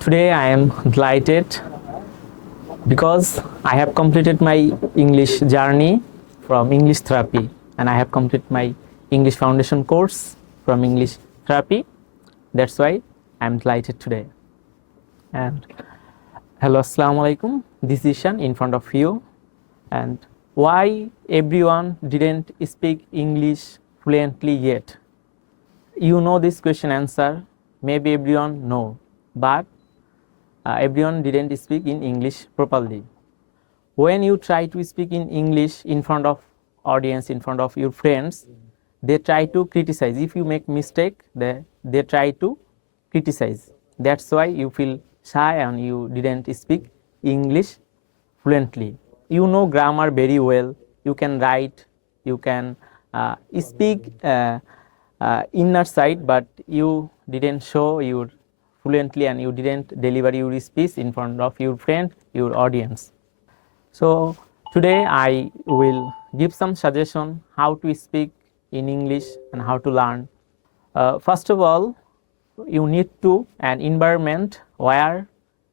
Today I am delighted because I have completed my English journey from English therapy and I have completed my English foundation course from English therapy. That's why I am delighted today. And hello, assalamu alaikum. This is Ishan in front of you. And why everyone didn't speak English fluently yet? You know this question answer. Maybe everyone know, but uh, everyone didn't speak in English properly. When you try to speak in English in front of audience, in front of your friends, they try to criticize. If you make mistake, they, they try to criticize. That's why you feel shy and you didn't speak English fluently. You know grammar very well. You can write. You can uh, speak uh, uh, inner side, but you didn't show your fluently and you didn't deliver your speech in front of your friend, your audience. So today I will give some suggestion how to speak in English and how to learn. Uh, first of all, you need to an environment where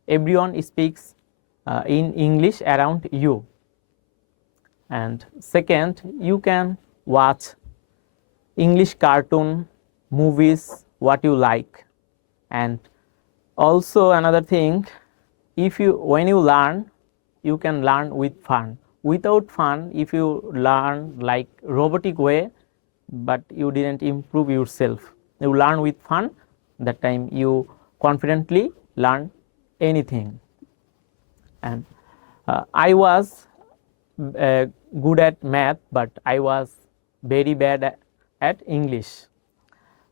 everyone speaks uh, in English around you. And second, you can watch English cartoon, movies, what you like. And also another thing, if you when you learn, you can learn with fun. Without fun, if you learn like robotic way, but you didn't improve yourself. You learn with fun, that time you confidently learn anything. And uh, I was uh, good at math, but I was very bad at, at English.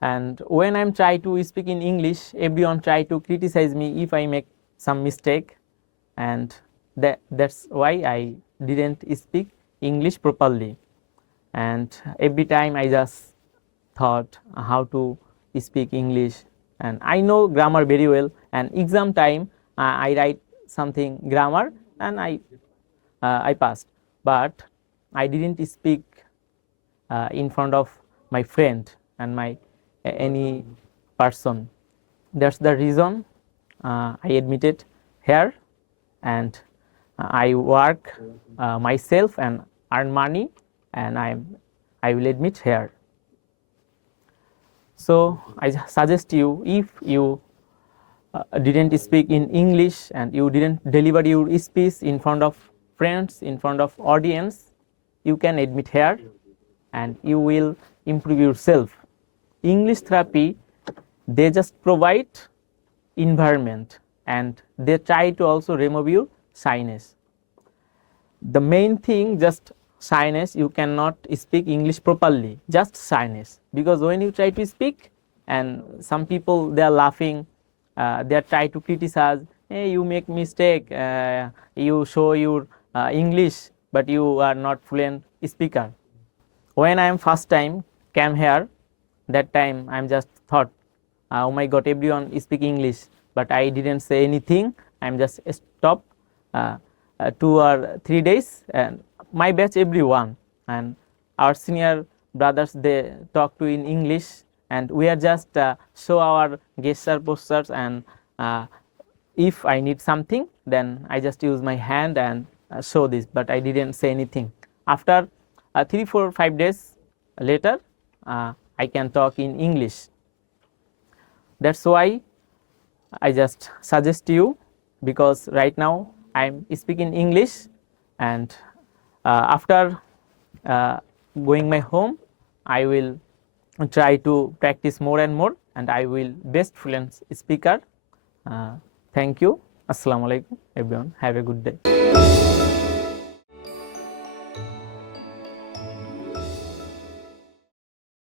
And when I'm trying to speak in English, everyone try to criticize me if I make some mistake, and that that's why I didn't speak English properly. And every time I just thought how to speak English, and I know grammar very well. And exam time, uh, I write something grammar, and I uh, I passed. But I didn't speak uh, in front of my friend and my any person. That's the reason uh, I admitted here, and I work uh, myself and earn money, and I I will admit here. So I suggest you if you uh, didn't speak in English and you didn't deliver your speech in front of friends, in front of audience, you can admit here and you will improve yourself. English therapy, they just provide environment and they try to also remove your shyness. The main thing just shyness, you cannot speak English properly, just shyness. Because when you try to speak and some people they are laughing, uh, they are try to criticize, hey you make mistake, uh, you show your uh, English but you are not fluent speaker. When I am first time came here, that time I am just thought, oh my god, everyone speak English, but I didn't say anything. I am just stopped uh, uh, two or three days, and my batch everyone. And our senior brothers they talk to in English, and we are just uh, show our gesture postures. And uh, if I need something, then I just use my hand and uh, show this, but I didn't say anything. After uh, three, four, five days later, uh, I can talk in English. That's why I just suggest to you because right now I am speaking English and uh, after uh, going my home, I will try to practice more and more and I will best fluent speaker. Uh, thank you. Assalamu alaikum everyone. Have a good day.